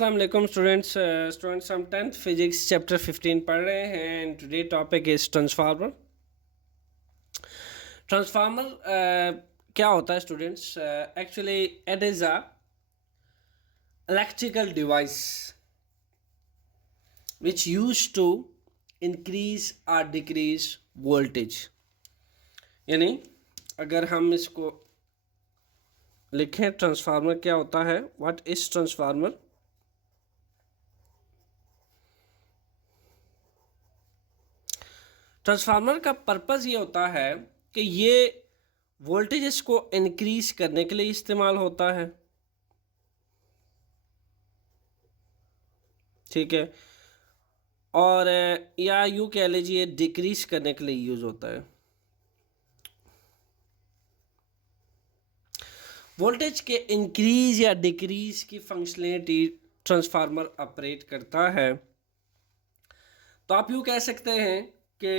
अस्सलाम वालेकुम स्टूडेंट्स हम 10th फिजिक्स चैप्टर 15 पढ़ रहे हैं and today topic is transformer. Transformer क्या होता है students? Actually it is a electrical device which use to increase और डिक्रीज वोल्टेज। यानी अगर हम इसको लिखें ट्रांसफार्मर क्या होता है, व्हाट इज ट्रांसफार्मर? ट्रांसफार्मर का पर्पज़ ये होता है कि ये वोल्टेजेस को इंक्रीज करने के लिए इस्तेमाल होता है, ठीक है, और या यूँ कह लीजिए डिक्रीज करने के लिए यूज़ होता है। वोल्टेज के इंक्रीज या डिक्रीज की फंक्शनलिटी ट्रांसफार्मर ऑपरेट करता है। तो आप यूँ कह सकते हैं कि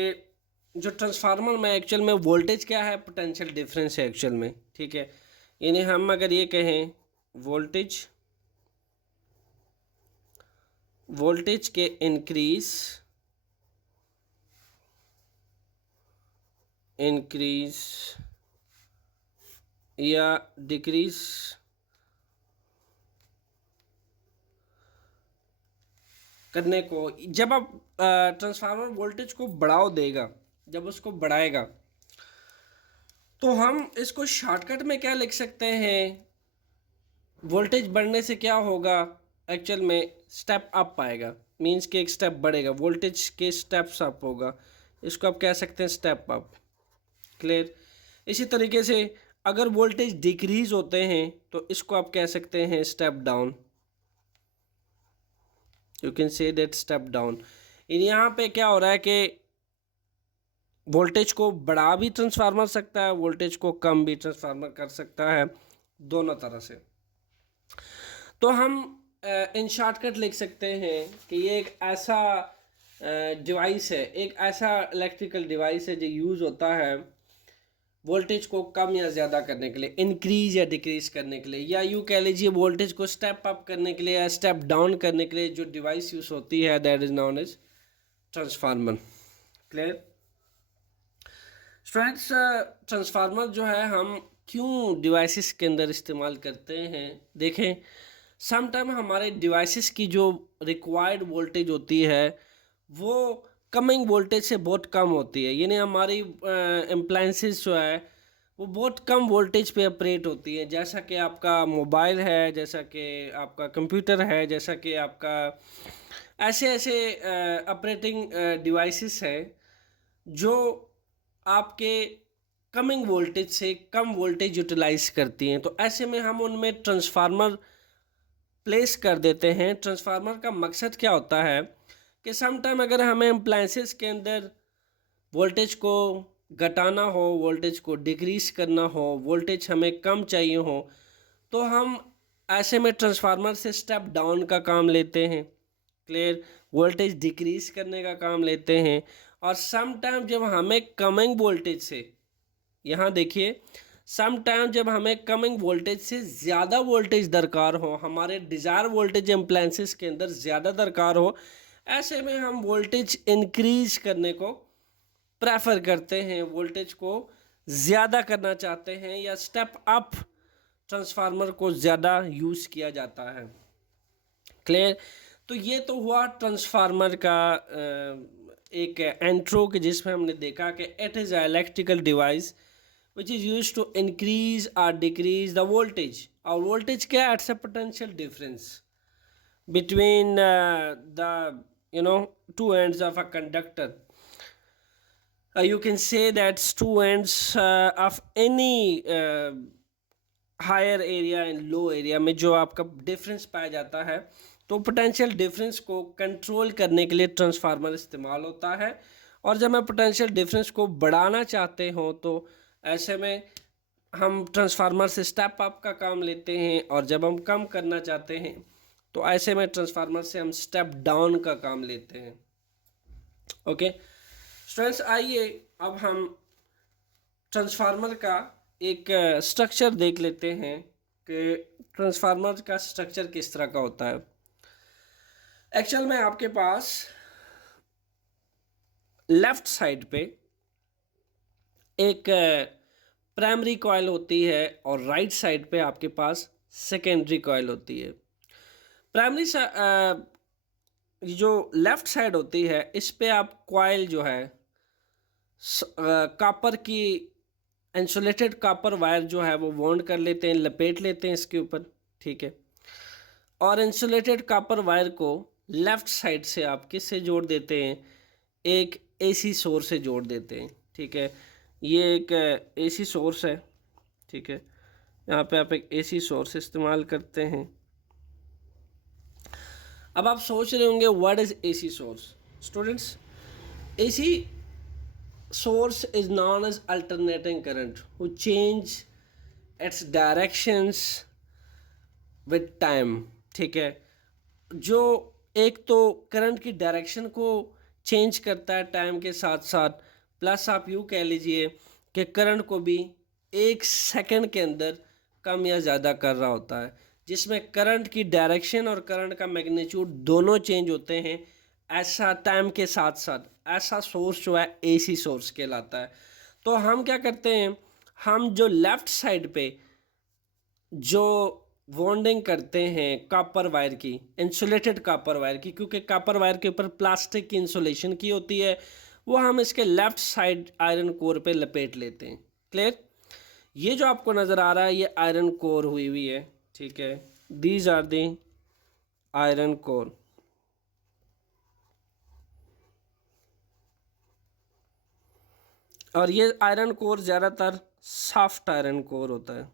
जो ट्रांसफार्मर में एक्चुअल में वोल्टेज क्या है, पोटेंशियल डिफरेंस है एक्चुअल में, ठीक है। यानी हम अगर ये कहें वोल्टेज के इंक्रीज या डिक्रीज करने को, जब आप ट्रांसफार्मर वोल्टेज को बढ़ाव देगा, जब उसको बढ़ाएगा, तो हम इसको शॉर्टकट में क्या लिख सकते हैं? वोल्टेज बढ़ने से क्या होगा, एक्चुअल में स्टेप अप आएगा, मींस कि एक स्टेप बढ़ेगा, वोल्टेज के स्टेप्स अप होगा, इसको आप कह सकते हैं स्टेप अप। क्लियर? इसी तरीके से अगर वोल्टेज डिक्रीज होते हैं तो इसको आप कह सकते हैं step down, you can say that step down. यहाँ पे क्या हो रहा है कि वोल्टेज को बढ़ा भी ट्रांसफार्मर सकता है, वोल्टेज को कम भी ट्रांसफार्मर कर सकता है, दोनों तरह से। तो हम इन शॉर्टकट लिख सकते हैं कि ये एक ऐसा डिवाइस है, एक ऐसा इलेक्ट्रिकल डिवाइस है जो यूज़ होता है वोल्टेज को कम या ज़्यादा करने के लिए, इंक्रीज या डिक्रीज करने के लिए, या यूँ कह लीजिए वोल्टेज को स्टेप अप करने के लिए या स्टेप डाउन करने के लिए जो डिवाइस यूज़ होती है, that is known as transformer. Clear students? Transformer जो है हम क्यों डिवाइसेस के अंदर इस्तेमाल करते हैं? देखें, सम टाइम हमारे डिवाइसेस की जो रिक्वायर्ड वोल्टेज होती है वो कमिंग वोल्टेज से बहुत कम होती है, यानी हमारी एप्लायंसेस जो है वो बहुत कम वोल्टेज पे ऑपरेट होती है, जैसा कि आपका मोबाइल है, जैसा कि आपका कंप्यूटर है, जैसा कि आपका ऐसे ऐसे ऑपरेटिंग डिवाइसेस है जो आपके कमिंग वोल्टेज से कम वोल्टेज यूटिलाइज करती हैं। तो ऐसे में हम उनमें ट्रांसफार्मर प्लेस कर देते हैं। ट्रांसफार्मर का मकसद क्या होता है कि सम टाइम अगर हमें अप्लायंसेस के अंदर वोल्टेज को घटाना हो, वोल्टेज को डिक्रीज करना हो, वोल्टेज हमें कम चाहिए हो, तो हम ऐसे में ट्रांसफार्मर से स्टेप डाउन का काम लेते हैं। क्लियर? वोल्टेज डिक्रीज करने का काम लेते हैं। और सम टाइम जब हमें कमिंग वोल्टेज से, यहाँ देखिए, सम टाइम जब हमें कमिंग वोल्टेज से ज़्यादा वोल्टेज दरकार हो, हमारे डिज़ायर वोल्टेज एप्लायंसेस के अंदर ज़्यादा दरकार हो, ऐसे में हम वोल्टेज इंक्रीज करने को प्रेफर करते हैं, वोल्टेज को ज़्यादा करना चाहते हैं, या स्टेप अप ट्रांसफार्मर को ज़्यादा यूज़ किया जाता है। क्लियर? तो ये तो हुआ ट्रांसफार्मर का एक इंट्रो के जिसमें हमने देखा कि it is a electrical device which is use to increase और डिक्रीज द वोल्टेज। और वोल्टेज क्या है? It's a potential difference between the two ends of a conductor. You can say that two ends of any higher area and low area में जो आपका difference पाया जाता है, तो पोटेंशियल डिफरेंस को कंट्रोल करने के लिए ट्रांसफार्मर इस्तेमाल होता है। और जब हम पोटेंशियल डिफरेंस को बढ़ाना चाहते हो तो ऐसे में हम ट्रांसफार्मर से स्टेप अप का काम लेते हैं, और जब हम कम करना चाहते हैं तो ऐसे में ट्रांसफार्मर से हम स्टेप डाउन का काम लेते हैं। ओके स्टूडेंट्स, आइए अब हम ट्रांसफार्मर का एक स्ट्रक्चर देख लेते हैं कि ट्रांसफार्मर का स्ट्रक्चर किस तरह का होता है। एक्चुअल में आपके पास लेफ्ट साइड पे एक प्राइमरी कॉइल होती है और राइट साइड पे आपके पास सेकेंडरी कॉइल होती है। प्राइमरी जो लेफ्ट साइड होती है इस पे आप कॉइल जो है कॉपर की इंसुलेटेड कॉपर वायर जो है वो वाउंड कर लेते हैं, लपेट लेते हैं इसके ऊपर, ठीक है। और इंसुलेटेड कॉपर वायर को लेफ्ट साइड से आप किससे जोड़ देते हैं, एक एसी सोर्स से जोड़ देते हैं, ठीक है। ये एक एसी सोर्स है, ठीक है। यहाँ पे आप एक एसी सोर्स इस्तेमाल करते हैं। अब आप सोच रहे होंगे what is AC source. Students, AC source is known as alternating current who change its directions with time, ठीक है। जो एक तो करंट की डायरेक्शन को चेंज करता है टाइम के साथ साथ, प्लस आप यूँ कह लीजिए कि करंट को भी एक सेकंड के अंदर कम या ज़्यादा कर रहा होता है, जिसमें करंट की डायरेक्शन और करंट का मैग्नीट्यूड दोनों चेंज होते हैं ऐसा टाइम के साथ साथ। ऐसा सोर्स जो है एसी सोर्स कहलाता है। तो हम क्या करते हैं, हम जो लेफ्ट साइड पे जो वॉन्डिंग करते हैं कॉपर वायर की, इंसुलेटेड कॉपर वायर की, क्योंकि कॉपर वायर के ऊपर प्लास्टिक की इंसुलेशन की होती है, वो हम इसके लेफ्ट साइड आयरन कोर पे लपेट लेते हैं। क्लियर? ये जो आपको नज़र आ रहा है ये आयरन कोर हुई हुई है, ठीक है। These are the iron core. और ये आयरन कोर ज़्यादातर सॉफ्ट आयरन कोर होता है।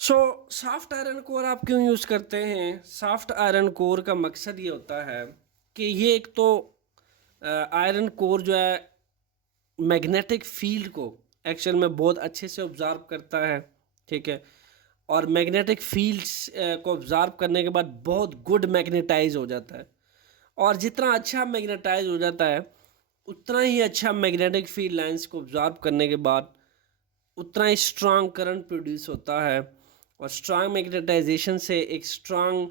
सॉफ्ट आयरन कोर आप क्यों यूज़ करते हैं? सॉफ्ट आयरन कोर का मकसद ये होता है कि ये एक तो आयरन कोर जो है मैग्नेटिक फील्ड को एक्चुअल में बहुत अच्छे से ऑब्ज़र्व करता है, ठीक है। और मैग्नेटिक फील्ड्स को ऑब्ज़र्व करने के बाद बहुत गुड मैग्नेटाइज हो जाता है। और जितना अच्छा मैग्नेटाइज हो जाता है उतना ही अच्छा मैग्नेटिक फील्ड लाइंस को ऑब्ज़र्व करने के बाद उतना ही स्ट्रांग करंट प्रोड्यूस होता है। और स्ट्रांग मैग्नेटाइजेशन से एक स्ट्रांग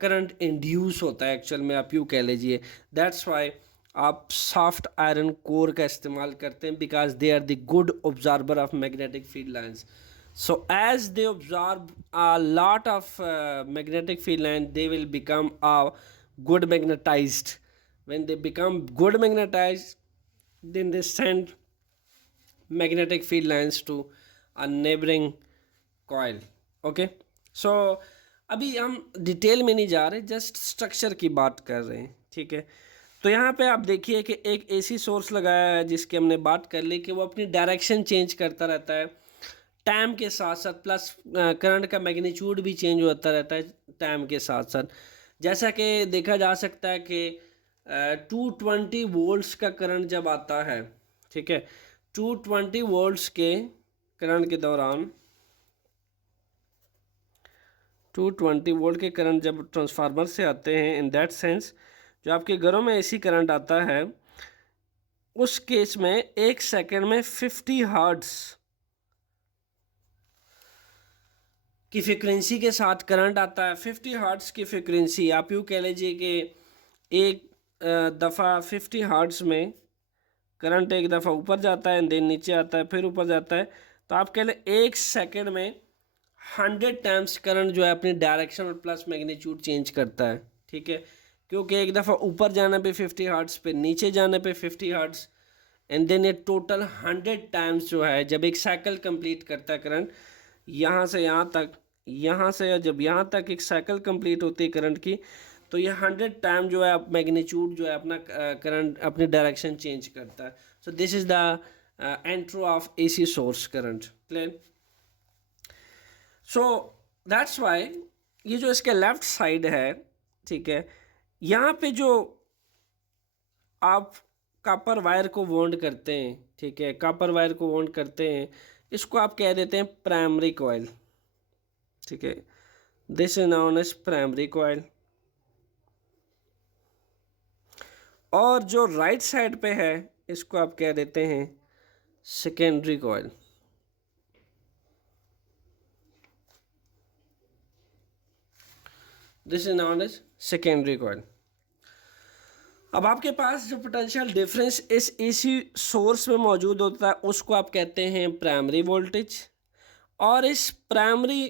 करंट इंड्यूस होता है एक्चुअल में, आप यूँ कह लीजिए। दैट्स वाई आप सॉफ्ट आयरन कोर का इस्तेमाल करते हैं, because they are the good observer of magnetic field lines. So as they observe a lot of magnetic field line, they will become good magnetized. When they become good magnetized, then they send magnetic field lines to a neighboring coil. Okay, so अभी हम detail में नहीं जा रहे, just structure की बात कर रहे हैं, ठीक है। तो यहाँ पे आप देखिए कि एक एसी सोर्स लगाया है जिसकी हमने बात कर ली कि वो अपनी डायरेक्शन चेंज करता रहता है टाइम के साथ साथ, प्लस करंट का मैग्नीट्यूड भी चेंज होता रहता है टाइम के साथ साथ। जैसा कि देखा जा सकता है कि 220 वोल्ट्स का करंट जब आता है, ठीक है, 220 वोल्ट्स के करंट के दौरान 220 वोल्ट के करंट जब ट्रांसफार्मर से आते हैं, इन दैट सेंस जो आपके घरों में एसी करंट आता है उस केस में एक सेकंड में 50 हर्ट्ज की फ्रीक्वेंसी के साथ करंट आता है। 50 हर्ट्ज की फ्रीक्वेंसी, आप यूँ कह लीजिए कि एक दफ़ा 50 हर्ट्ज में करंट एक दफ़ा ऊपर जाता है, देन नीचे आता है, फिर ऊपर जाता है। तो आप कह लें एक सेकंड में 100 टाइम्स करंट जो है अपनी डायरेक्शन और प्लस मैग्नीट्यूड चेंज करता है, ठीक है। क्योंकि एक दफ़ा ऊपर जाने पे 50 हर्ट्ज, पे नीचे जाने पे 50 हर्ट्ज, एंड देन ये टोटल 100 टाइम्स जो है जब एक साइकिल कंप्लीट करता है करंट, यहाँ से यहाँ तक, यहाँ से जब यहाँ तक एक साइकिल कंप्लीट होती है करंट की, तो ये 100 टाइम जो है आप मैग्नीट्यूड जो है अपना करंट अपनी डायरेक्शन चेंज करता है। So this is the intro of AC source current. Clear? So that's why ये जो इसके लेफ्ट साइड है, ठीक है, यहाँ पे जो आप कॉपर वायर को वॉन्ड करते हैं, ठीक है, कॉपर वायर को वॉन्ड करते हैं, इसको आप कह देते हैं प्राइमरी कॉइल, ठीक है। This is known as primary coil. और जो राइट साइड पे है इसको आप कह देते हैं secondary coil. This is known as secondary coil. अब आपके पास जो पोटेंशियल डिफरेंस इस एसी सोर्स में मौजूद होता है उसको आप कहते हैं प्राइमरी वोल्टेज। और इस प्राइमरी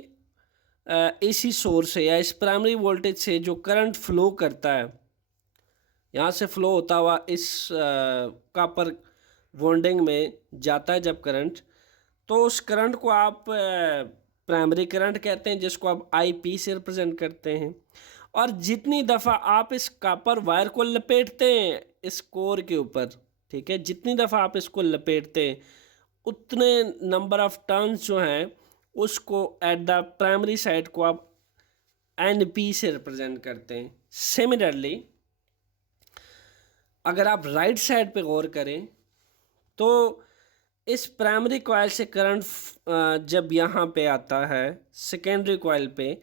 एसी सोर्स से या इस प्राइमरी वोल्टेज से जो करंट फ्लो करता है, यहाँ से फ्लो होता हुआ इस कॉपर वॉन्डिंग में जाता है जब करंट, तो उस करंट को आप प्राइमरी करंट कहते हैं, जिसको आप आईपी से रिप्रेजेंट करते हैं। और जितनी दफ़ा आप इस कॉपर वायर को लपेटते हैं इस कोर के ऊपर, ठीक है, जितनी दफ़ा आप इसको लपेटते हैं उतने नंबर ऑफ टर्न्स जो हैं उसको एट द प्राइमरी साइड को आप एन पी से रिप्रेजेंट करते हैं। सिमिलरली अगर आप राइट साइड पे गौर करें तो इस प्राइमरी कॉइल से करंट जब यहाँ पे आता है सेकेंडरी कॉइल पे,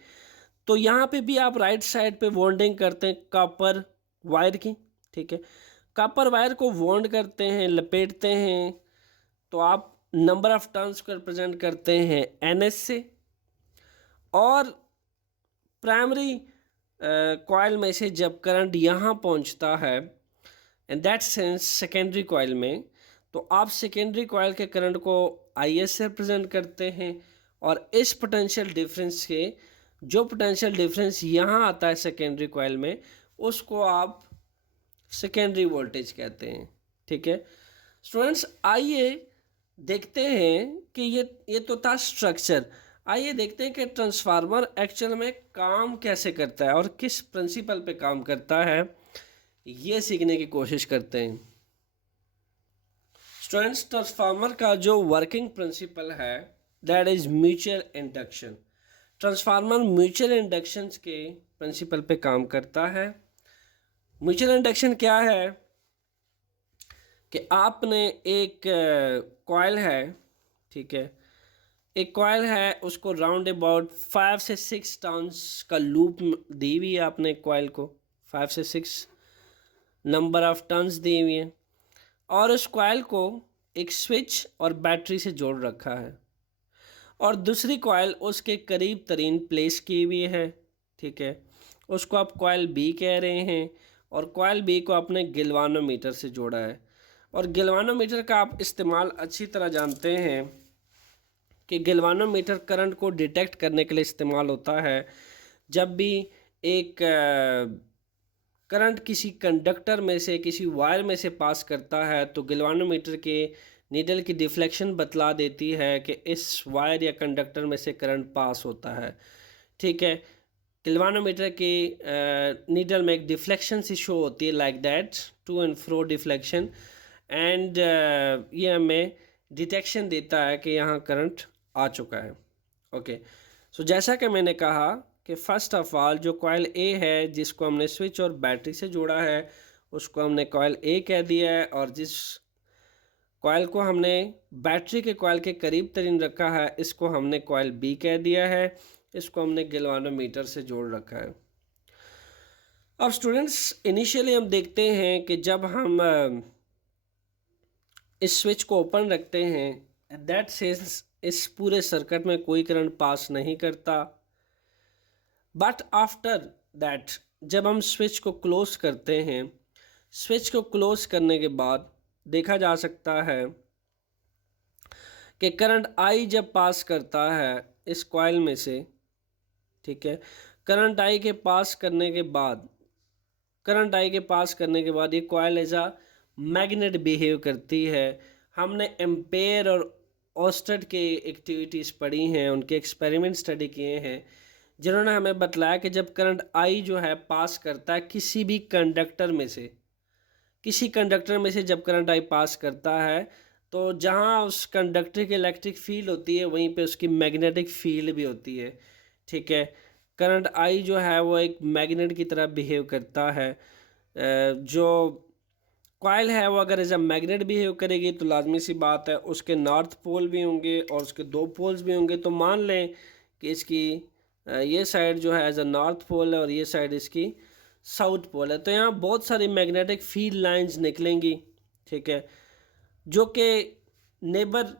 तो यहाँ पे भी आप राइट साइड पे वॉन्डिंग करते हैं कॉपर वायर की, ठीक है। कॉपर वायर को वॉन्ड करते हैं, लपेटते हैं, तो आप नंबर ऑफ टर्न्स को रिप्रेजेंट करते हैं एनएस से। और प्राइमरी कॉइल में से जब करंट यहाँ पहुँचता है इन दैट सेंस सेकेंडरी कॉइल में, तो आप सेकेंडरी कॉइल के करंट को आई एस से रिप्रेजेंट करते हैं। और इस पोटेंशियल डिफरेंस के जो पोटेंशियल डिफरेंस यहाँ आता है सेकेंडरी कॉइल में, उसको आप सेकेंडरी वोल्टेज कहते हैं, ठीक है। स्टूडेंट्स आइए देखते हैं कि ये तो था स्ट्रक्चर। आइए देखते हैं कि ट्रांसफार्मर एक्चुअल में काम कैसे करता है और किस प्रिंसिपल पे काम करता है, ये सीखने की कोशिश करते हैं। स्टूडेंट्स ट्रांसफार्मर का जो वर्किंग प्रिंसिपल है that is mutual induction. Transformer mutual induction के प्रिंसिपल पे काम करता है। म्यूचुअल इंडक्शन क्या है कि आपने एक कॉइल है, ठीक है, एक कॉइल है, उसको राउंड अबाउट 5 से 6 टर्न्स का लूप दी हुई है आपने कॉइल को, 5 से 6 नंबर ऑफ टर्न्स दी हुई है। और उस कॉइल को एक स्विच और बैटरी से जोड़ रखा है और दूसरी कॉइल उसके करीब तरीन प्लेस की हुई है, ठीक है, उसको आप कॉइल बी कह रहे हैं। और कॉइल बी को आपने गिलवानोमीटर से जोड़ा है। और गिलवानोमीटर का आप इस्तेमाल अच्छी तरह जानते हैं कि गिलवानोमीटर करंट को डिटेक्ट करने के लिए इस्तेमाल होता है। जब भी एक करंट किसी कंडक्टर में से, किसी वायर में से पास करता है, तो गिलवानोमीटर के नीडल की डिफ्लेक्शन बतला देती है कि इस वायर या कंडक्टर में से करंट पास होता है, ठीक है। गिलवानोमीटर की नीडल में एक डिफ्लेक्शन सी शो होती है like that, to and fro deflection, and ये हमें डिटेक्शन देता है कि यहाँ करंट आ चुका है। ओके, सो जैसा कि मैंने कहा कि फ़र्स्ट ऑफ ऑल जो कॉइल ए है जिसको हमने स्विच और बैटरी से जोड़ा है उसको हमने कॉइल ए कह दिया है। और जिस कॉइल को हमने बैटरी के कॉइल के करीब तरीन रखा है इसको हमने कॉइल बी कह दिया है। इसको हमने गिलवानोमीटर से जोड़ रखा है। अब स्टूडेंट्स इनिशियली हम देखते हैं कि जब हम इस स्विच को ओपन रखते हैं एट दैट सेंस इस पूरे सर्किट में कोई करंट पास नहीं करता। बट आफ्टर दैट जब हम स्विच को क्लोज करते हैं, स्विच को क्लोज करने के बाद देखा जा सकता है कि करंट आई जब पास करता है इस कॉइल में से, ठीक है, करंट आई के पास करने के बाद, करंट आई के पास करने के बाद ये coil as a magnet behave करती है। हमने एम्पेयर और ऑस्टेड के एक्टिविटीज़ पढ़ी हैं, उनके एक्सपेरिमेंट स्टडी किए हैं, जिन्होंने हमें बतलाया कि जब करंट आई जो है पास करता है किसी भी कंडक्टर में से, किसी कंडक्टर में से जब करंट आई पास करता है तो जहाँ उस कंडक्टर की इलेक्ट्रिक फील्ड होती है वहीं पे उसकी मैग्नेटिक फील्ड भी होती है, ठीक है। करंट आई जो है वो एक मैग्नेट की तरह बिहेव करता है। जो कॉइल है वो अगर एज अ मैग्नेट बिहेव करेगी तो लाजमी सी बात है उसके नॉर्थ पोल भी होंगे और उसके दो पोल्स भी होंगे। तो मान लें कि इसकी ये साइड जो है एज अ नॉर्थ पोल है और ये साइड इसकी साउथ पोल है, तो यहाँ बहुत सारी मैग्नेटिक फील्ड लाइंस निकलेंगी, ठीक है, जो कि नेबर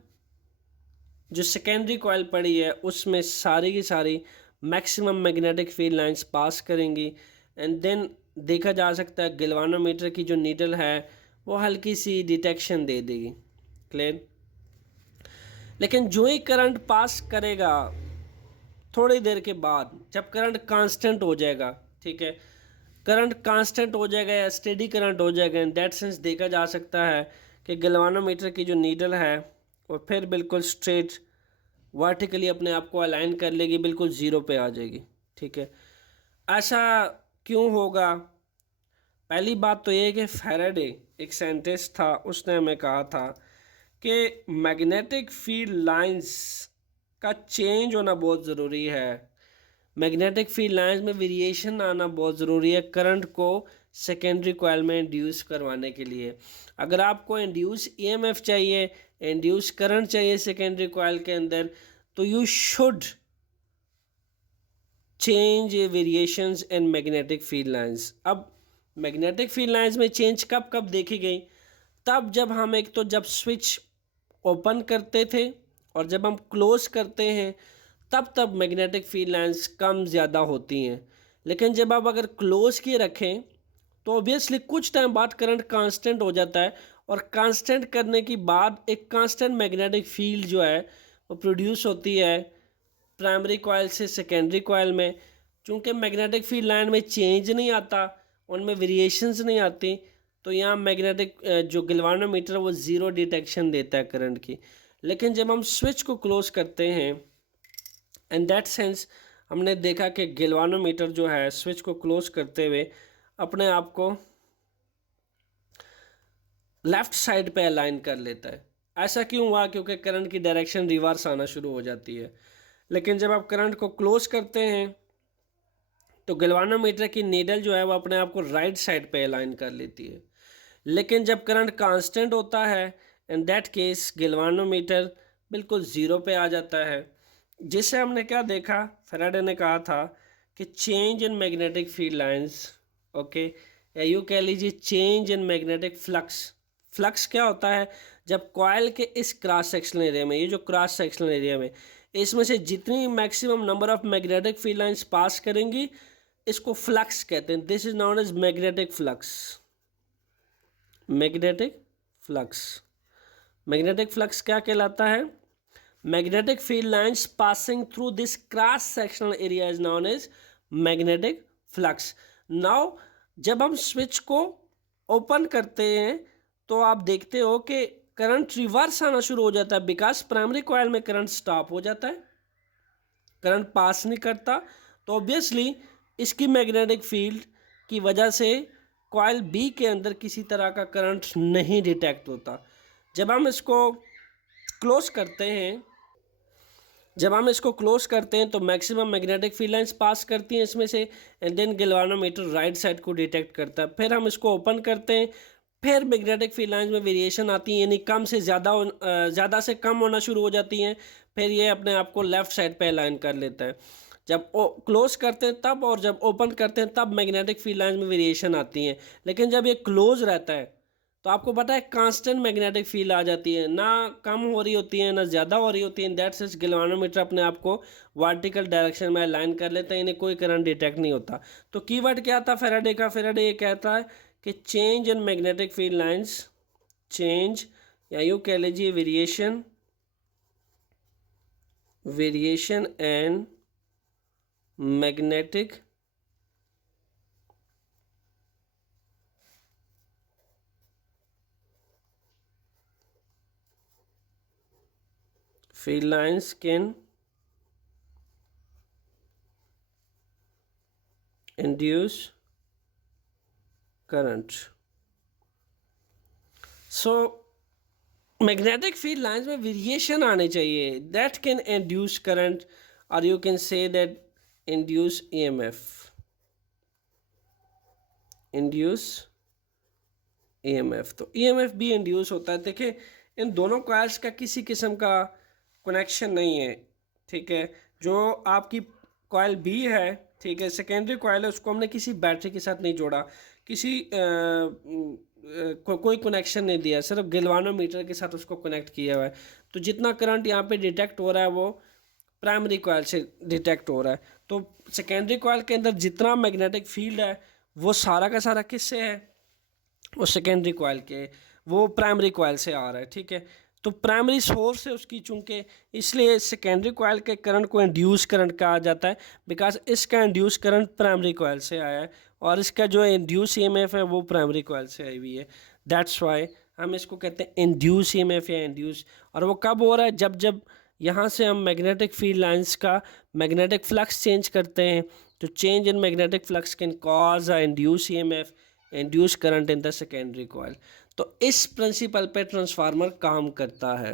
जो सेकेंडरी कॉइल पड़ी है उसमें सारी की सारी maximum magnetic field lines pass करेंगी एंड देन देखा जा सकता है गैल्वानोमीटर की जो नीडल है वो हल्की सी डिटेक्शन दे देगी। क्लियर। लेकिन जो ही करंट पास करेगा थोड़ी देर के बाद, जब करंट कांस्टेंट हो जाएगा, ठीक है, करंट कांस्टेंट हो जाएगा या स्टेडी करंट हो जाएगा, इन दैट सेंस देखा जा सकता है कि गैल्वानोमीटर की जो नीडल है वो फिर बिल्कुल स्ट्रेट वर्टिकली अपने आप को अलाइन कर लेगी, बिल्कुल ज़ीरो पे आ जाएगी। ठीक है, ऐसा क्यों होगा? पहली बात तो ये है कि फैराडे एक साइंटिस्ट था, उसने हमें कहा था कि मैग्नेटिक फील्ड लाइंस का चेंज होना बहुत ज़रूरी है, मैग्नेटिक फील्ड लाइंस में वेरिएशन आना बहुत ज़रूरी है करंट को सेकेंडरी कॉइल में इंड्यूस करवाने के लिए। अगर आपको इंड्यूस ईएमएफ चाहिए, इंड्यूस करंट चाहिए सेकेंडरी कॉइल के अंदर, तो you should change variations in magnetic field lines. अब मैग्नेटिक फील्ड लाइंस में चेंज कब कब देखी गई? तब जब हम एक तो जब स्विच ओपन करते थे और जब हम क्लोज करते हैं तब मैग्नेटिक फील्ड लाइंस कम ज़्यादा होती हैं। लेकिन जब आप अगर क्लोज किए रखें तो ऑब्वियसली कुछ टाइम बाद करंट कांस्टेंट हो जाता है और कांस्टेंट करने के बाद एक कांस्टेंट मैग्नेटिक फील्ड जो है वो प्रोड्यूस होती है प्राइमरी कॉइल से सेकेंडरी कॉइल में। चूँकि मैग्नेटिक फील्ड लाइन में चेंज नहीं आता, उनमें वेरिएशंस नहीं आती, तो यहाँ मैग्नेटिक जो गैल्वानोमीटर वो ज़ीरो डिटेक्शन देता है करंट की। लेकिन जब हम स्विच को क्लोज करते हैं, इन दैट सेंस हमने देखा कि गैल्वानोमीटर जो है स्विच को क्लोज करते हुए अपने आप को लेफ़्ट साइड पे अलाइन कर लेता है। ऐसा क्यों हुआ? क्योंकि करंट की डायरेक्शन रिवर्स आना शुरू हो जाती है। लेकिन जब आप करंट को क्लोज करते हैं तो गैल्वानोमीटर की नीडल जो है वो अपने आप को राइट साइड पे अलाइन कर लेती है। लेकिन जब करंट कांस्टेंट होता है, इन दैट केस गैल्वानोमीटर बिल्कुल ज़ीरो पे आ जाता है, जिससे हमने क्या देखा, फैराडे ने कहा था कि change in magnetic field lines, okay, या यूँ कह लीजिए change in magnetic flux. Flux क्या होता है? जब कॉइल के इस क्रॉस सेक्शनल एरिया में, ये जो क्रॉस सेक्शनल एरिया में, इसमें से जितनी maximum number of magnetic field lines pass करेंगी इसको फ्लक्स कहते हैं। This is known as magnetic flux. Magnetic flux, magnetic flux क्या कहलाता है? Magnetic field lines passing through this cross sectional area is known as magnetic flux. Now जब हम switch को ओपन करते हैं तो आप देखते हो कि करंट रिवर्स आना शुरू हो जाता है, बिकॉज प्राइमरी कॉइल में करंट स्टॉप हो जाता है, करंट पास नहीं करता, तो ऑब्वियसली इसकी मैग्नेटिक फील्ड की वजह से कॉइल बी के अंदर किसी तरह का करंट नहीं डिटेक्ट होता। जब हम इसको क्लोज करते हैं, जब हम इसको क्लोज करते हैं तो maximum magnetic field lines pass करती हैं इसमें से, and then galvanometer right side को डिटेक्ट करता है। फिर हम इसको ओपन करते हैं, फिर मैग्नेटिक फील्ड लाइंस में वेरिएशन आती है, यानी कम से ज़्यादा से कम होना शुरू हो जाती हैं, फिर ये अपने आप को लेफ़्ट साइड पे अलाइन कर लेता है। जब क्लोज करते हैं तब और जब ओपन करते हैं तब मैग्नेटिक फील्ड लाइंस में वेरिएशन आती हैं। लेकिन जब ये क्लोज रहता है तो आपको पता है कांस्टेंट मैग्नेटिक फील्ड आ जाती है, ना कम हो रही होती है ना ज़्यादा हो रही होती है। दैट सेंस गैल्वानोमीटर अपने आप को वर्टिकल डायरेक्शन में अलाइन कर लेता है, यानी कोई करंट डिटेक्ट नहीं होता। तो कीवर्ड क्या था फैराडे का? फैराडे ये कहता है कि change in magnetic field lines, change या यूँ कह लीजिए variation, variation and magnetic field lines can induce current. So magnetic field lines में वेरिएशन आने चाहिए, दैट कैन इंड्यूस करंट, और you can say that induce EMF, induce EMF. तो EMF भी इंड्यूस होता है। देखिए इन दोनों कॉइल्स का किसी किस्म का कनेक्शन नहीं है, ठीक है। जो आपकी कॉइल बी है, ठीक है, सेकेंडरी कॉइल है, उसको हमने किसी बैटरी के साथ नहीं जोड़ा, किसी कोई कनेक्शन नहीं दिया, सिर्फ गैल्वानोमीटर के साथ उसको कनेक्ट किया हुआ है। तो जितना करंट यहाँ पे डिटेक्ट हो रहा है वो प्राइमरी कॉइल से डिटेक्ट हो रहा है। तो सेकेंडरी कॉइल के अंदर जितना मैग्नेटिक फील्ड है वो सारा का सारा किससे है, वो सेकेंडरी कॉइल के, वो प्राइमरी कॉइल से आ रहा है, ठीक है। तो प्राइमरी सोर्स है उसकी, चूंकि इसलिए सेकेंडरी कॉइल के करंट को इंड्यूस करंट कहा जाता है, बिकॉज इसका इंड्यूस करंट प्राइमरी कॉइल से आया है और इसका जो इंड्यूस ईएमएफ है वो प्राइमरी कॉइल से आई हुई है। दैट्स वाई हम इसको कहते हैं इंड्यूस ईएमएफ या इंड्यूस। और वो कब हो रहा है, जब जब यहाँ से हम मैग्नेटिक फील्ड लाइंस का मैग्नेटिक फ्लक्स चेंज करते हैं। तो change in magnetic flux can cause a induce EMF, induce current in the secondary coil. तो इस प्रिंसिपल पे ट्रांसफार्मर काम करता है।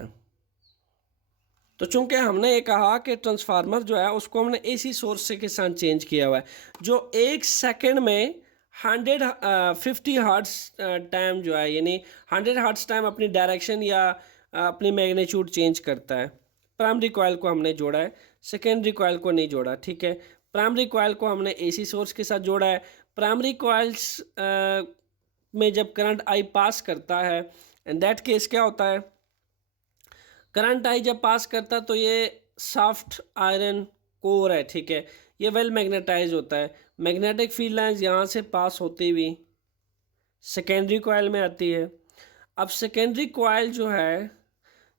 तो चूंकि हमने ये कहा कि ट्रांसफार्मर जो है उसको हमने एसी सोर्स से के साथ चेंज किया हुआ है, जो 1 सेकेंड में 150 हर्ट्ज टाइम जो है, यानी 100 हर्ट्ज टाइम अपनी डायरेक्शन या अपनी मैग्नीट्यूड चेंज करता है। प्राइमरी कॉइल को हमने जोड़ा है, सेकेंडरी कॉइल को नहीं जोड़ा, ठीक है। प्राइमरी कॉइल को हमने एसी सोर्स के साथ जोड़ा है। प्राइमरी कॉइल्स में जब करंट आई पास करता है, इन दैट केस क्या होता है, करंट आई जब पास करता तो ये सॉफ्ट आयरन कोर है, ठीक है, ये वेल मैग्नेटाइज होता है। मैग्नेटिक फील्ड लाइंस यहाँ से पास होती हुई सेकेंडरी कॉइल में आती है। अब सेकेंडरी कॉइल जो है,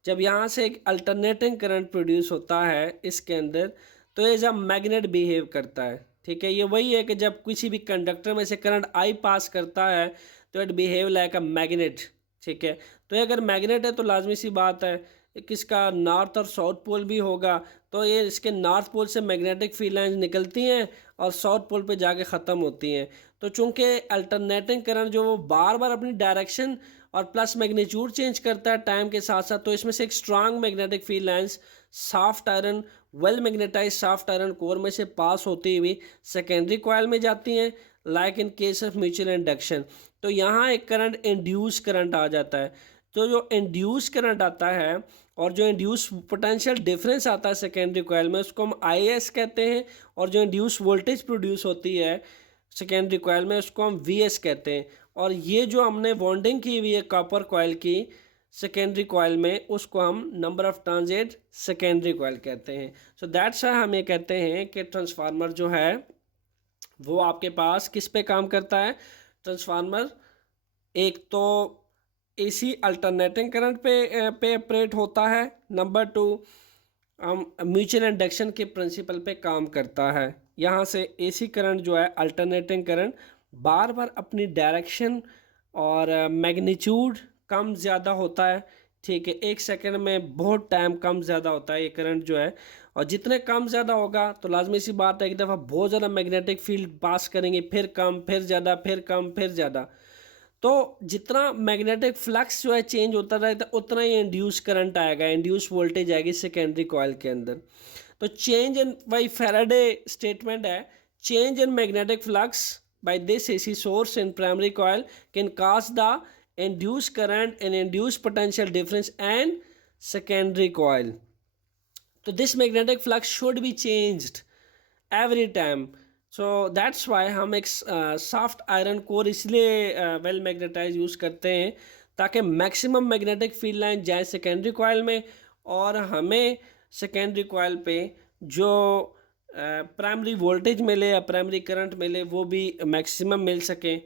जब यहाँ से एक अल्टरनेटिंग करंट प्रोड्यूस होता है इसके अंदर, तो ये जब मैग्नेट बिहेव करता है, ठीक है। ये वही है कि जब किसी भी कंडक्टर में से करंट आई पास करता है तो it behave like a magnet, ठीक है। तो ये अगर मैग्नेट है तो लाजमी सी बात है किसका नॉर्थ और साउथ पोल भी होगा, तो ये इसके नॉर्थ पोल से मैग्नेटिक फील्ड लाइंस निकलती हैं और साउथ पोल पे जाके ख़त्म होती हैं। तो चूंकि अल्टरनेटिंग करंट जो वो बार बार अपनी डायरेक्शन और प्लस मैग्नीट्यूड चेंज करता है टाइम के साथ साथ, तो इसमें से एक strong magnetic field lines soft iron well magnetize soft iron core में से पास होती हुई सेकेंडरी कॉइल में जाती हैं, like in case of mutual induction. तो यहाँ एक करंट इंड्यूस करंट आ जाता है। तो जो इंड्यूस करंट आता है और जो इंड्यूस पोटेंशियल डिफरेंस आता है सेकेंडरी कॉइल में, उसको हम आई एस कहते हैं। और जो इंड्यूस वोल्टेज प्रोड्यूस होती है सेकेंडरी कॉइल में, उसको हम वी एस कहते हैं। और ये जो हमने बॉन्डिंग की हुई है कॉपर कॉइल की सेकेंडरी कॉइल में, उसको हम number of turns at secondary coil कहते हैं। सो दैट्स हम ये कहते हैं कि ट्रांसफार्मर जो है वो आपके पास किस पे काम करता है। ट्रांसफार्मर एक तो एसी अल्टरनेटिंग करंट पे ऑपरेट होता है, नंबर 2 म्यूचुअल इंडक्शन के प्रिंसिपल पे काम करता है। यहाँ से एसी करंट जो है अल्टरनेटिंग करंट बार बार अपनी डायरेक्शन और मैग्नीट्यूड कम ज़्यादा होता है, ठीक है। 1 सेकेंड में बहुत टाइम कम ज़्यादा होता है ये करंट जो है, और जितने कम ज़्यादा होगा तो लाजमी सी बात है एक दफ़ा बहुत ज़्यादा मैग्नेटिक फील्ड पास करेंगे, फिर कम, फिर ज़्यादा, फिर कम, फिर ज़्यादा। तो जितना मैग्नेटिक फ्लक्स जो है चेंज होता रहेगा उतना ही इंड्यूस करंट आएगा, इंड्यूस वोल्टेज आएगी सेकेंडरी कॉइल के अंदर। तो change in by Faraday statement है, change in magnetic flux by this AC source in primary coil can cause the induce current and induce potential difference and secondary coil. तो this magnetic flux should be changed every time. So that's why हम एक soft iron core इसलिए well magnetize use करते हैं ताकि maximum magnetic field line जाए secondary coil में, और हमें सेकेंडरी कॉइल पे जो प्राइमरी वोल्टेज मिले या प्राइमरी करंट मिले वो भी मैक्सिमम मिल सके।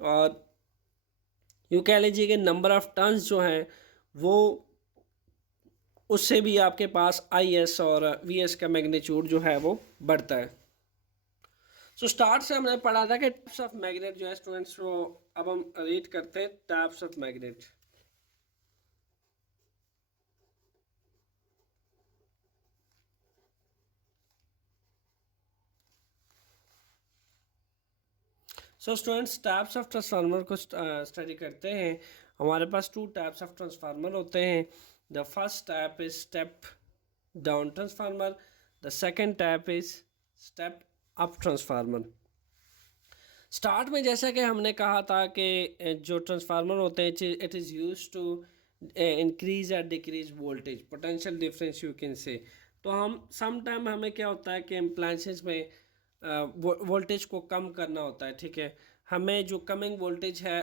और यूँ कह लीजिए कि नंबर ऑफ टर्न्स जो हैं वो उससे भी आपके पास आई एस और वी एस का मैग्नीट्यूड जो है वो बढ़ता है। सो स्टार्ट से हमने पढ़ा था कि टाइप्स ऑफ मैग्नेट जो है स्टूडेंट्स, को अब हम रीड करते हैं types of magnet. So students types of transformer को स्टडी करते हैं। हमारे पास 2 टाइप्स ऑफ ट्रांसफार्मर होते हैं। The first type is step down transformer, the second type is step up transformer. Start में जैसा कि हमने कहा था कि जो ट्रांसफार्मर होते हैं it is use to increase या decrease voltage potential difference you can say. तो हम सम टाइम हमें क्या होता है कि अप्लायंसेस में वोल्टेज को कम करना होता है, ठीक है। हमें जो कमिंग वोल्टेज है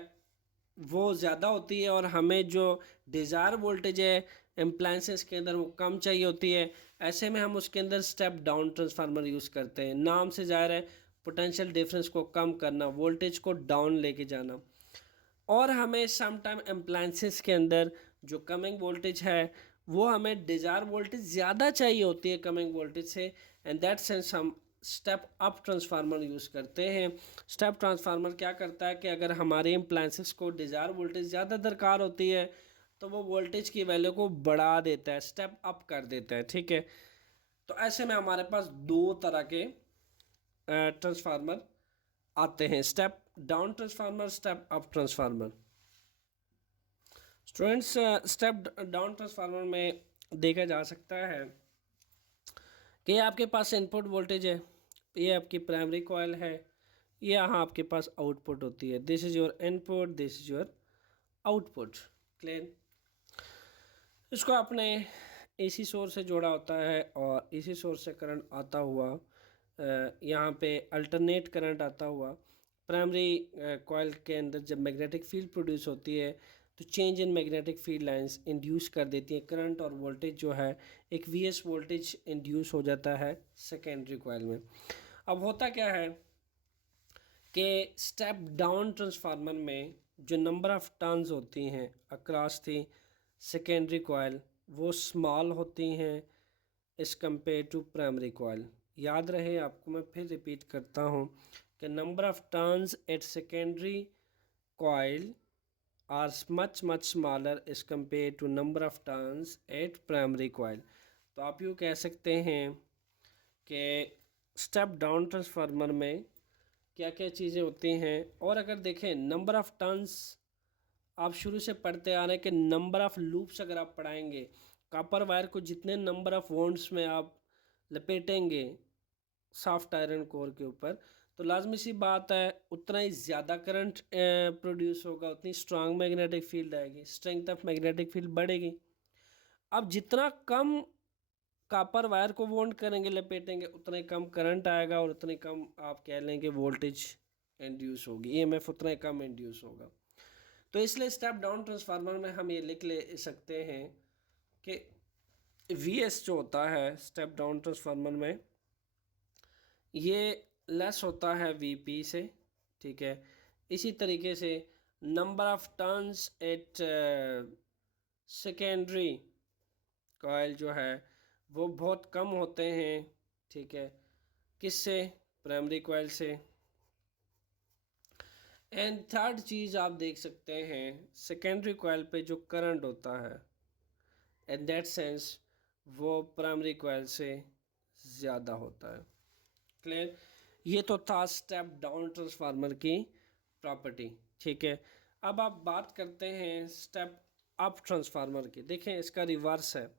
वो ज़्यादा होती है और हमें जो डिज़ायर वोल्टेज है एम्प्लायंसेस के अंदर वो कम चाहिए होती है, ऐसे में हम उसके अंदर स्टेप डाउन ट्रांसफार्मर यूज़ करते हैं। नाम से ज़ाहिर है पोटेंशियल डिफरेंस को कम करना, वोल्टेज को डाउन लेके जाना। और हमें सम टाइम अप्लायंसेस के अंदर जो कमिंग वोल्टेज है वो हमें डिज़ायर वोल्टेज ज़्यादा चाहिए होती है कमिंग वोल्टेज से, एंड दैट सेंस हम स्टेप अप ट्रांसफार्मर यूज़ करते हैं। स्टेप ट्रांसफार्मर क्या करता है कि अगर हमारे अप्लायंसेस को डिज़ायर वोल्टेज ज़्यादा दरकार होती है तो वो वोल्टेज की वैल्यू को बढ़ा देता है, स्टेप अप कर देता है, ठीक है। तो ऐसे में हमारे पास दो तरह के ट्रांसफार्मर आते हैं, step down transformer, step up transformer. Students, step down transformer में देखा जा सकता है कि आपके पास इनपुट वोल्टेज है, ये आपकी प्राइमरी कॉइल है, ये यहाँ आपके पास आउटपुट होती है, this is your input, this is your output. Clear? इसको आपने एसी सोर्स से जोड़ा होता है और एसी सोर्स से करंट आता हुआ यहाँ पे अल्टरनेट करंट आता हुआ प्राइमरी कॉइल के अंदर जब मैग्नेटिक फील्ड प्रोड्यूस होती है तो change in magnetic field lines induce कर देती है करंट, और वोल्टेज जो है एक वीएस वोल्टेज इंड्यूस हो जाता है सेकेंडरी कॉइल में। अब होता क्या है कि स्टेप डाउन ट्रांसफार्मर में जो नंबर ऑफ टर्न्स होती हैं अक्रॉस थी सेकेंडरी कॉइल वो स्मॉल होती हैं इस कंपेयर टू प्राइमरी कॉइल। याद रहे, आपको मैं फिर रिपीट करता हूँ कि number of turns at secondary coil are much smaller is compare to number of turns at primary coil. तो आप यूँ कह सकते हैं कि स्टेप डाउन ट्रांसफार्मर में क्या क्या चीज़ें होती हैं। और अगर देखें नंबर ऑफ़ टर्न्स, आप शुरू से पढ़ते आ रहे हैं कि नंबर ऑफ़ लूप्स अगर आप पढ़ाएंगे कॉपर वायर को जितने नंबर ऑफ़ वॉन्ड्स में आप लपेटेंगे सॉफ्ट आयरन कोर के ऊपर तो लाजमी सी बात है उतना ही ज़्यादा करंट प्रोड्यूस होगा, उतनी स्ट्रांग मैग्नेटिक फील्ड आएगी, स्ट्रेंथ ऑफ मैग्नेटिक फील्ड बढ़ेगी। अब जितना कम कॉपर वायर को वोल्ड करेंगे लपेटेंगे उतना ही कम करंट आएगा और उतनी कम आप कह लेंगे वोल्टेज इंड्यूस होगी, ईएमएफ उतना ही कम इंड्यूस होगा। तो इसलिए स्टेप डाउन ट्रांसफार्मर में हम ये लिख ले सकते हैं कि वीएस जो होता है स्टेप डाउन ट्रांसफार्मर में ये लेस होता है वीपी से, ठीक है। इसी तरीके से number of turns at secondary coil जो है वो बहुत कम होते हैं, ठीक है, किससे? प्राइमरी कॉइल से। एंड थर्ड चीज़ आप देख सकते हैं सेकेंडरी कॉइल पे जो करंट होता है इन दैट सेंस वो प्राइमरी कॉइल से ज़्यादा होता है। क्लियर? ये तो था स्टेप डाउन ट्रांसफार्मर की प्रॉपर्टी, ठीक है। अब आप बात करते हैं स्टेप अप ट्रांसफार्मर की। देखें इसका रिवर्स है।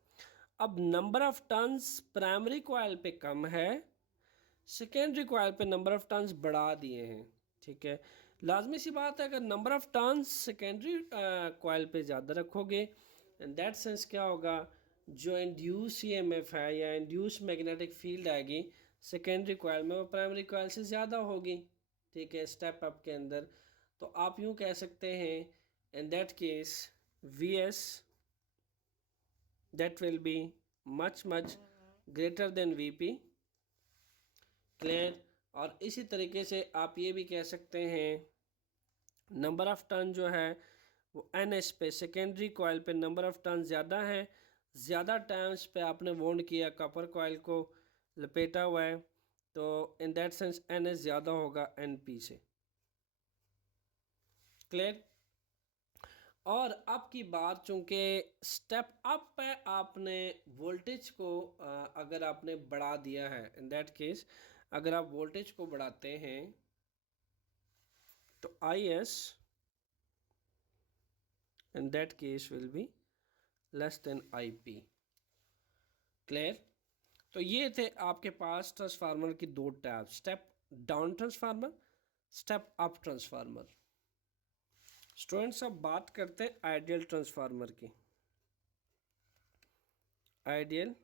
अब number of turns primary coil पे कम है, सेकेंडरी कॉइल पे नंबर ऑफ टर्न्स बढ़ा दिए हैं, ठीक है। लाजमी सी बात है अगर number of turns secondary coil पे ज़्यादा रखोगे इन दैट सेंस क्या होगा, जो इंड्यूस ईएमएफ है या इंड्यूस मैग्नेटिक फील्ड आएगी सेकेंडरी कॉइल में वो प्राइमरी कॉइल से ज़्यादा होगी, ठीक है, स्टेप अप के अंदर। तो आप यूँ कह सकते हैं इन that case V S that will be much greater than VP। Clear? और इसी तरीके से आप ये भी कह सकते हैं नंबर ऑफ टर्न जो है वो एन एस पे सेकेंडरी कॉइल पे नंबर ऑफ टर्न ज़्यादा है, ज़्यादा टाइम्स पे आपने वोंड किया कॉपर कॉइल को लपेटा हुआ है तो इन दैट सेंस एन एस ज़्यादा होगा एन पी से। क्लियर? और अब की बात चूँकि स्टेप अप पे आपने वोल्टेज को अगर आपने बढ़ा दिया है इन दैट केस अगर आप वोल्टेज को बढ़ाते हैं तो I S in that case will be less than I P. Clear? तो ये थे आपके पास ट्रांसफार्मर की दो टैब, step down transformer, step up transformer. Students अब बात करते हैं आइडियल ट्रांसफार्मर की। आइडियल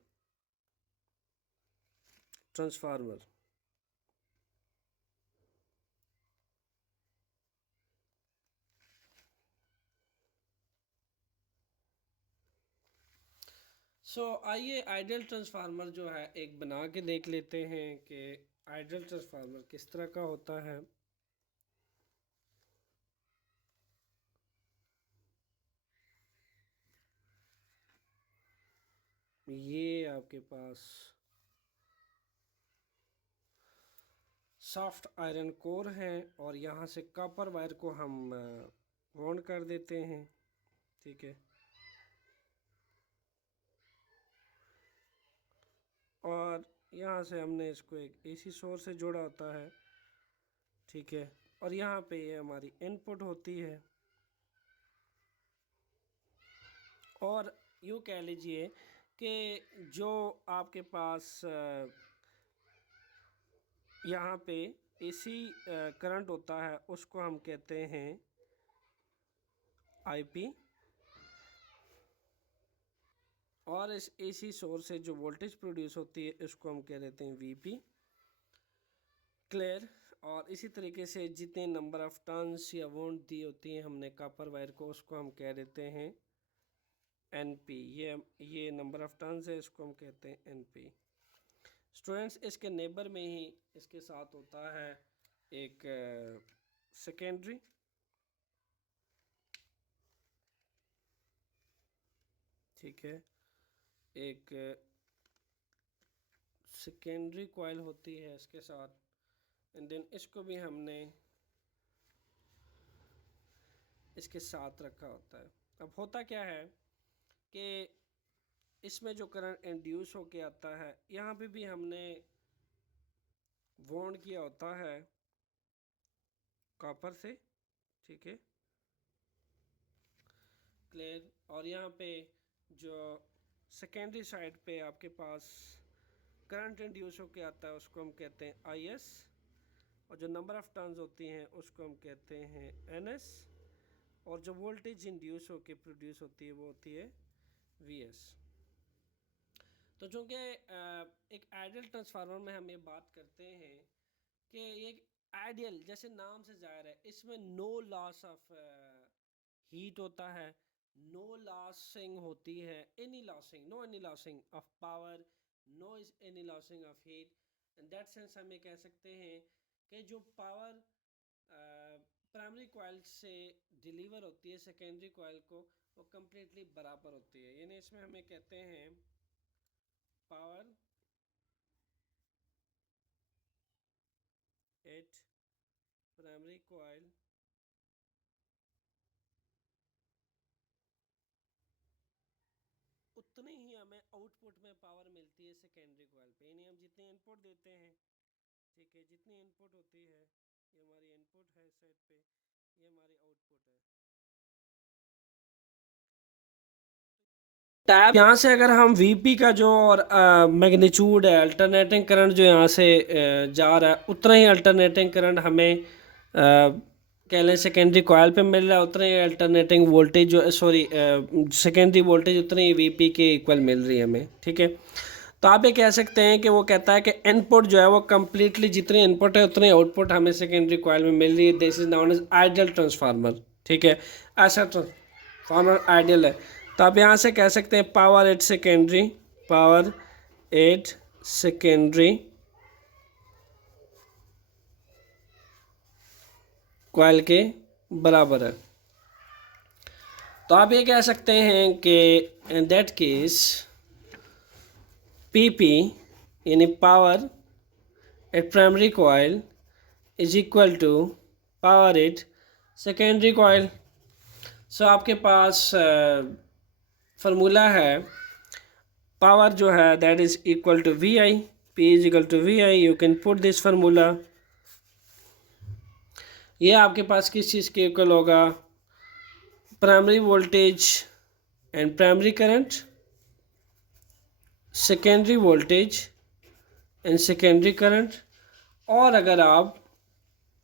ट्रांसफार्मर आइए आइडियल ट्रांसफार्मर जो है एक बना के देख लेते हैं कि आइडियल ट्रांसफार्मर किस तरह का होता है। ये आपके पास सॉफ्ट आयरन कोर है और यहाँ से कॉपर वायर को हम वाउंड कर देते हैं, ठीक है। और यहाँ से हमने इसको एक एसी सोर्स से जोड़ा होता है, ठीक है। और यहाँ पे ये हमारी इनपुट होती है और यूँ कह लीजिए कि जो आपके पास यहाँ पे एसी करंट होता है उसको हम कहते हैं आईपी, और इस एसी सोर्स से जो वोल्टेज प्रोड्यूस होती है इसको हम कह देते हैं वीपी। क्लियर। और इसी तरीके से जितने नंबर ऑफ टर्न्स या वोल्ट दी होती हैं हमने कॉपर वायर को, उसको हम कह देते हैं एनपी। ये नंबर ऑफ टर्न्स है, इसको हम कहते हैं एनपी। स्टूडेंट्स, इसके नेबर में ही इसके साथ होता है एक सेकेंडरी, ठीक है। एक सेकेंडरी कॉइल होती है इसके साथ, एंड देन इसको भी हमने इसके साथ रखा होता है। अब होता क्या है कि इसमें जो करंट इंड्यूस होके आता है यहाँ पे भी हमने वाउंड किया होता है कॉपर से, ठीक है। क्लियर। और यहाँ पे जो सेकेंडरी साइड पे आपके पास करंट इंड्यूस होके आता है उसको हम कहते हैं आईएस, और जो नंबर ऑफ टर्न्स होती हैं उसको हम कहते हैं एनएस, और जो वोल्टेज इंड्यूस होके प्रोड्यूस होती है वो होती है वीएस। तो चूँकि एक आइडियल ट्रांसफार्मर में हम ये बात करते हैं कि ये आइडियल, जैसे नाम से जाहिर है, इसमें नो लॉस ऑफ हीट होता है, नो लॉसिंग होती है, no any losing of power, no is any losing of heat. In that sense हम ये कह सकते हैं कि जो पावर प्राइमरी कॉइल से डिलीवर होती है सेकेंडरी कॉइल को, वो कम्प्लीटली बराबर होती है। यानी इसमें हमें कहते हैं पावर एट प्राइमरी कॉइल उतनी ही हमें आउटपुट में पावर मिलती है सेकेंडरी कॉइल पे। यानी हम जितनी इनपुट देते हैं, ठीक है, जितनी इनपुट होती है, ये हमारी इनपुट है साइड पे, ये हमारी आउटपुट है। टैब यहाँ से अगर हम वीपी का जो और मैग्नीट्यूड है, अल्टरनेटिंग करंट जो यहाँ से जा रहा है, उतना ही अल्टरनेटिंग करंट हमें कह लें सेकेंडरी कॉइल पे मिल रहा है, उतना ही अल्टरनेटिंग वोल्टेज जो सेकेंडरी वोल्टेज उतनी ही वीपी के इक्वल मिल रही है हमें, ठीक है। तो आप ये कह सकते हैं कि वो कहता है कि इनपुट जो है वो कम्प्लीटली जितनी इनपुट है उतनी आउटपुट हमें सेकेंडरी कॉइल में मिल रही है। This is known as ideal transformer, ठीक है। ऐसा ट्रांसफार्मर आइडियल है। तो आप यहाँ से कह सकते हैं पावर एट सेकेंडरी कॉइल के बराबर है। तो आप ये कह सकते हैं कि इन दैट केस पीपी यानी power at primary coil is equal to power at secondary coil. So आपके पास फार्मूला है, पावर जो है that is equal to V I, P is equal to V I. You can put this formula, ये आपके पास किस चीज़ के इक्वल होगा, primary voltage and primary current, secondary voltage and secondary current. और अगर आप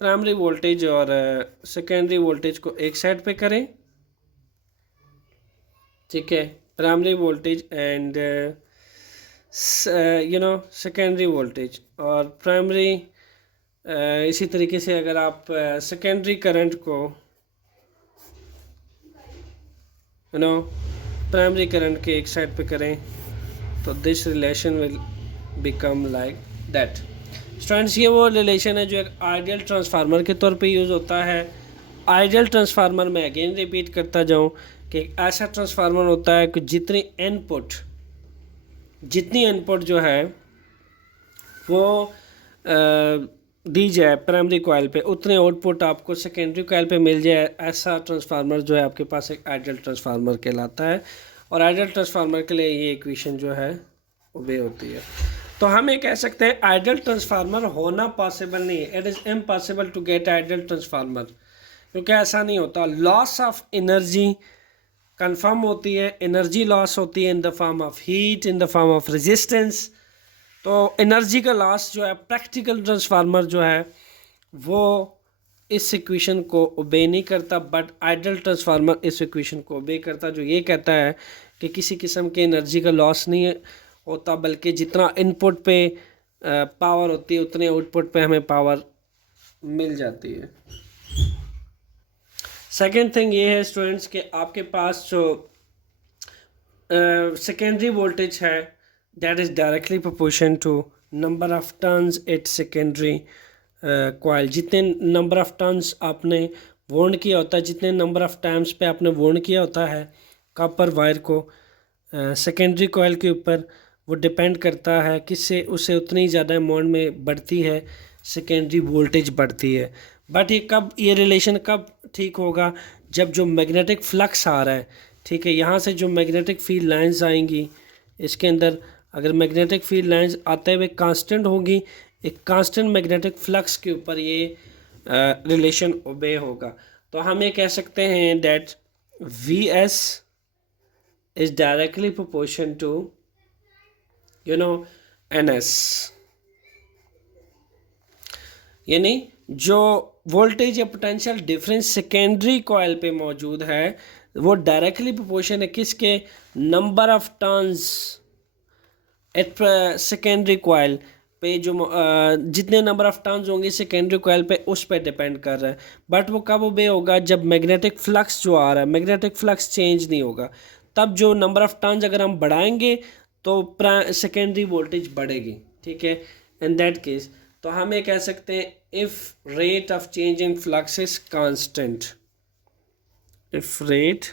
प्राइमरी वोल्टेज और सेकेंडरी वोल्टेज को एक साइड पे करें, ठीक है, primary voltage and secondary voltage और प्राइमरी, इसी तरीके से अगर आप सेकेंडरी करंट को प्राइमरी करंट के एक साइड पे करें, तो this relation will become like that. Students ये वो रिलेशन है जो एक आइडियल ट्रांसफार्मर के तौर पे यूज़ होता है। आइडियल ट्रांसफार्मर में अगेन रिपीट करता जाऊँ कि ऐसा ट्रांसफार्मर होता है कि जितनी इनपुट जो है वो दी जाए प्राइमरी कॉइल पे, उतने आउटपुट आपको सेकेंडरी कॉइल पे मिल जाए, ऐसा ट्रांसफार्मर जो है आपके पास एक आइडियल ट्रांसफार्मर कहलाता है। और आइडियल ट्रांसफार्मर के लिए ये इक्वेशन जो है ओबे होती है। तो हम ये कह सकते हैं आइडियल ट्रांसफार्मर होना पॉसिबल नहीं है, it is impossible to get ideal transformer, क्योंकि ऐसा नहीं होता। लॉस ऑफ एनर्जी कंफर्म होती है, एनर्जी लॉस होती है in the form of heat, in the form of resistance. तो एनर्जी का लॉस जो है प्रैक्टिकल ट्रांसफार्मर जो है वो इस इक्वेशन को ओबे नहीं करता, बट आइडियल ट्रांसफार्मर इस इक्वेशन को ओबे करता, जो ये कहता है कि किसी किस्म के एनर्जी का लॉस नहीं होता, बल्कि जितना इनपुट पे पावर होती है उतने आउटपुट पे हमें पावर मिल जाती है। सेकेंड थिंग ये है स्टूडेंट्स कि आपके पास जो सेकेंडरी वोल्टेज है that is directly proportion to number of turns at secondary coil। जितने नंबर ऑफ टर्न्स आपने वोल्ड किया होता है, जितने नंबर ऑफ टाइम्स पे आपने वोल्ड किया होता है कॉपर वायर को सेकेंडरी कॉइल के ऊपर, वो डिपेंड करता है किससे उसे उतनी ज़्यादा अमाउंट में बढ़ती है, सेकेंडरी वोल्टेज बढ़ती है। बट ये रिलेशन कब ठीक होगा, जब जो मैग्नेटिक फ्लक्स आ रहा है, ठीक है, यहाँ से जो मैग्नेटिक फील्ड लाइंस आएंगी इसके अंदर, अगर मैग्नेटिक फील्ड लाइंस आते हुए कांस्टेंट होगी, एक कांस्टेंट मैग्नेटिक फ्लक्स के ऊपर ये रिलेशन ओबे होगा। तो हम ये कह सकते हैं that V S is directly proportion to N S, यानी जो वोल्टेज या पोटेंशियल डिफरेंस सेकेंडरी कॉइल पे मौजूद है वो डायरेक्टली प्रोपोर्शन है किसके, number of turns at secondary coil पे, जो जितने नंबर ऑफ टर्न्स होंगे सेकेंडरी कॉइल पे उस पर डिपेंड कर रहा है। बट वो कब ओबे होगा, जब मैग्नेटिक फ्लक्स जो आ रहा है, मैग्नेटिक फ्लक्स चेंज नहीं होगा, तब जो नंबर ऑफ टर्न्स अगर हम बढ़ाएंगे तो सेकेंडरी वोल्टेज बढ़ेगी, ठीक है। इन दैट केस तो हम ये कह सकते हैं if rate of change in flux is constant, if rate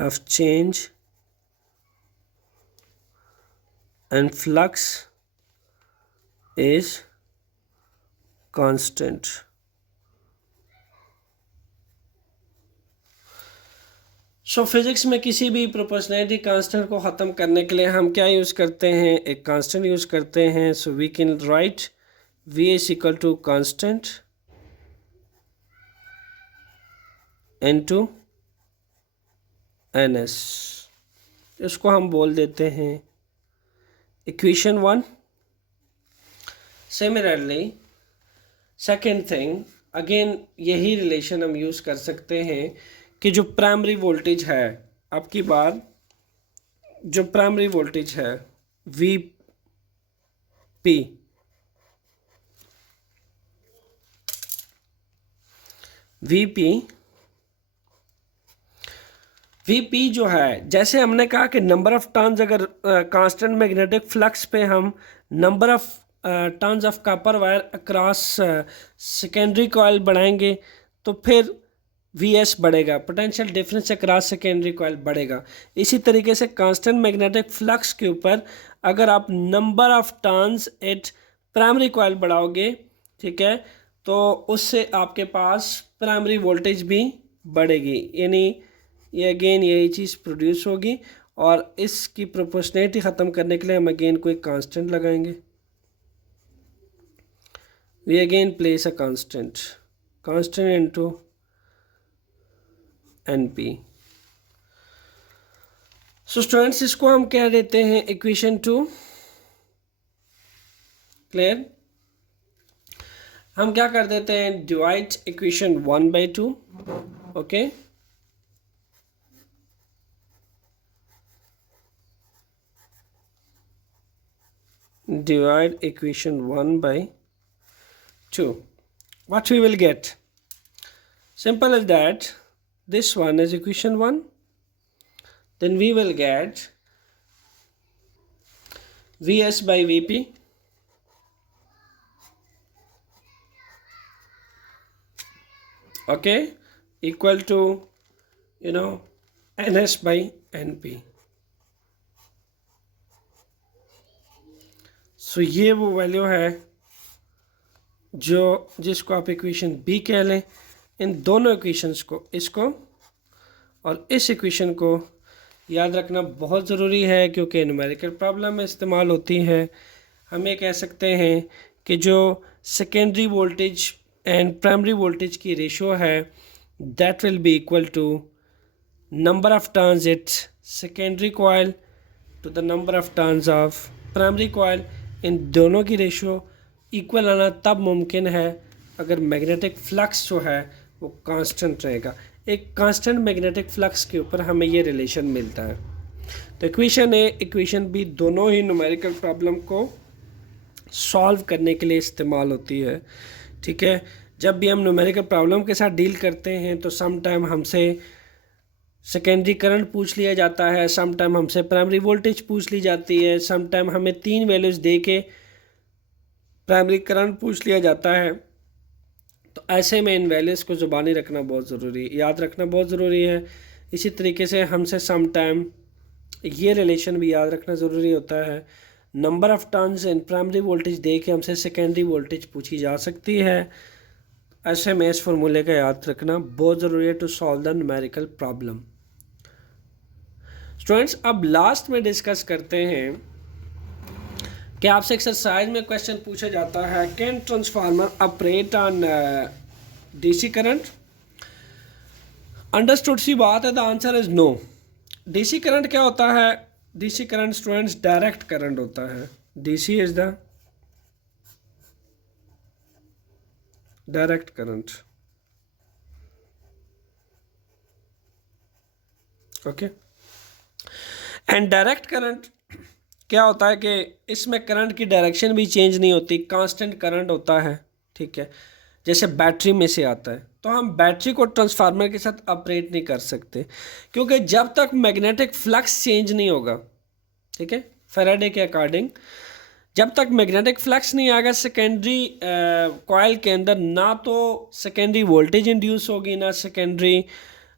of change and flux is constant। So physics में किसी भी प्रोपोर्शनैलिटी कांस्टेंट को ख़त्म करने के लिए हम क्या यूज़ करते हैं, एक कांस्टेंट यूज़ करते हैं। So we can write V is equal to constant into N S, इसको हम बोल देते हैं equation 1। Similarly second thing, again यही रिलेशन हम यूज़ कर सकते हैं कि जो प्राइमरी वोल्टेज है, आपकी बात जो प्राइमरी वोल्टेज है वी पी जो है, जैसे हमने कहा कि नंबर ऑफ टर्न्स, अगर कांस्टेंट मैग्नेटिक फ्लक्स पे हम number of turns of copper wire across secondary coil बढ़ाएंगे तो फिर वी एस बढ़ेगा, potential difference across secondary coil बढ़ेगा। इसी तरीके से कांस्टेंट मैग्नेटिक फ्लक्स के ऊपर अगर आप number of turns at primary coil बढ़ाओगे, ठीक है, तो उससे आपके पास प्राइमरी वोल्टेज भी बढ़ेगी, यानी ये अगेन यही चीज़ प्रोड्यूस होगी। और इसकी प्रोपोर्शनैलिटी ख़त्म करने के लिए हम अगेन कोई कांस्टेंट लगाएंगे, we again place a constant into NP। So students इसको हम कह देते हैं इक्वेशन 2। क्लियर? हम क्या कर देते हैं, divide equation 1/2, okay. Divide equation 1/2, what we will get, simple as that, this one is equation 1, then we will get Vs by Vp okay equal to Ns by Np। सो ये वो value है जो जिसको आप इक्वेशन बी कह लें। इन दोनों equations को, इसको और इस इक्वेशन को याद रखना बहुत ज़रूरी है क्योंकि न्यूमेरिकल प्रॉब्लम में इस्तेमाल होती है। हम ये कह सकते हैं कि जो secondary voltage and primary voltage की रेशो है that will be equal to number of turns its secondary coil to the number of turns of primary coil. इन दोनों की रेशो इक्वल आना तब मुमकिन है अगर मैग्नेटिक फ्लक्स जो है वो कांस्टेंट रहेगा। एक कांस्टेंट मैग्नेटिक फ्लक्स के ऊपर हमें ये रिलेशन मिलता है। तो इक्वेशन ए इक्वेशन बी दोनों ही न्यूमेरिकल प्रॉब्लम को सॉल्व करने के लिए इस्तेमाल होती है। ठीक है, जब भी हम न्यूमेरिकल प्रॉब्लम के साथ डील करते हैं तो सम टाइम हमसे सेकेंडरी करंट पूछ लिया जाता है, सम टाइम हमसे प्राइमरी वोल्टेज पूछ ली जाती है, सम टाइम हमें 3 वैल्यूज़ दे के प्राइमरी करंट पूछ लिया जाता है। तो ऐसे में इन वैल्यूज़ को ज़ुबानी रखना बहुत ज़रूरी, याद रखना बहुत ज़रूरी है। इसी तरीके से हमसे सम टाइम ये रिलेशन भी याद रखना ज़रूरी होता है। Number of turns in primary voltage दे के हमसे सेकेंडरी वोल्टेज पूछी जा सकती है। ऐसे में इस फॉर्मूले का याद रखना बहुत ज़रूरी है to solve the numerical problem. Students, अब लास्ट में डिस्कस करते हैं कि आपसे एक्सरसाइज में क्वेश्चन पूछा जाता है can transformer operate on DC current. Understood सी बात है, the answer is no. DC current क्या होता है? DC current students direct current होता है। DC is the direct current. Okay, and direct current क्या होता है कि इसमें करंट की डायरेक्शन भी चेंज नहीं होती, कांस्टेंट करंट होता है। ठीक है, जैसे बैटरी में से आता है। तो हम बैटरी को ट्रांसफार्मर के साथ ऑपरेट नहीं कर सकते क्योंकि जब तक मैग्नेटिक फ्लक्स चेंज नहीं होगा, ठीक है, फैराडे के अकॉर्डिंग जब तक मैग्नेटिक फ्लक्स नहीं आएगा सेकेंडरी कॉइल के अंदर, ना तो सेकेंडरी वोल्टेज इंड्यूस होगी ना सेकेंडरी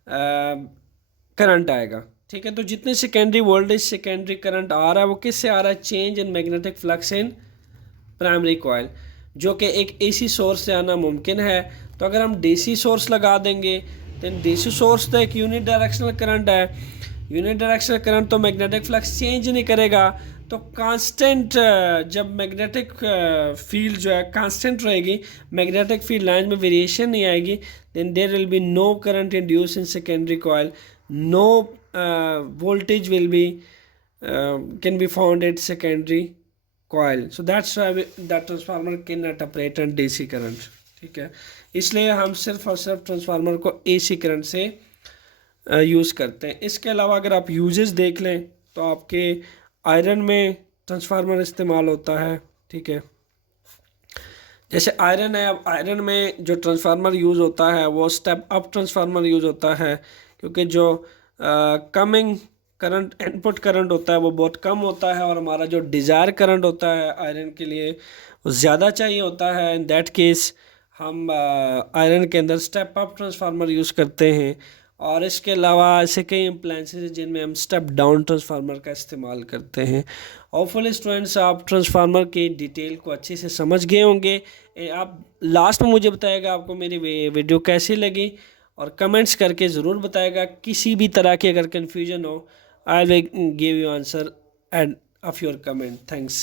करंट आएगा। ठीक है, तो जितने सेकेंडरी वोल्टेज सेकेंडरी करंट आ रहा है वो किससे आ रहा है? Change in magnetic flux in primary coil, जो कि एक एसी सोर्स से आना मुमकिन है। तो अगर हम डीसी सोर्स लगा देंगे तो डीसी सोर्स तो एक यूनिट डायरेक्शनल करंट है। यूनिट डायरेक्शनल करंट तो मैग्नेटिक फ्लक्स चेंज नहीं करेगा। तो कांस्टेंट जब मैग्नेटिक फील्ड जो है कांस्टेंट रहेगी, मैग्नेटिक फील्ड लाइन में वेरिएशन नहीं आएगी, then there will be no current induce in secondary coil, no voltage will be can be found at secondary coil. So that's why that transformer cannot operate on DC current. ठीक है, इसलिए हम सिर्फ और सिर्फ transformer को AC current से use करते हैं। इसके अलावा अगर आप यूजेस देख लें तो आपके आयरन में ट्रांसफार्मर इस्तेमाल होता है। ठीक है, जैसे आयरन है, अब आयरन में जो ट्रांसफार्मर यूज़ होता है वो स्टेप अप ट्रांसफार्मर यूज़ होता है क्योंकि जो कमिंग करंट इनपुट करंट होता है वो बहुत कम होता है और हमारा जो डिज़ायर करंट होता है आयरन के लिए वो ज़्यादा चाहिए होता है। इन दैट केस हम आयरन के अंदर स्टेप अप ट्रांसफार्मर यूज़ करते हैं। और इसके अलावा ऐसे कई अप्लायंसेस हैं जिनमें हम स्टेप डाउन ट्रांसफार्मर का इस्तेमाल करते हैं। होपफुली स्टूडेंट्स आप ट्रांसफार्मर की डिटेल को अच्छे से समझ गए होंगे। आप लास्ट में मुझे बताएगा आपको मेरी वीडियो कैसी लगी और कमेंट्स करके ज़रूर बताएगा। किसी भी तरह की अगर कन्फ्यूजन हो, I will give you answer end of your comment. Thanks.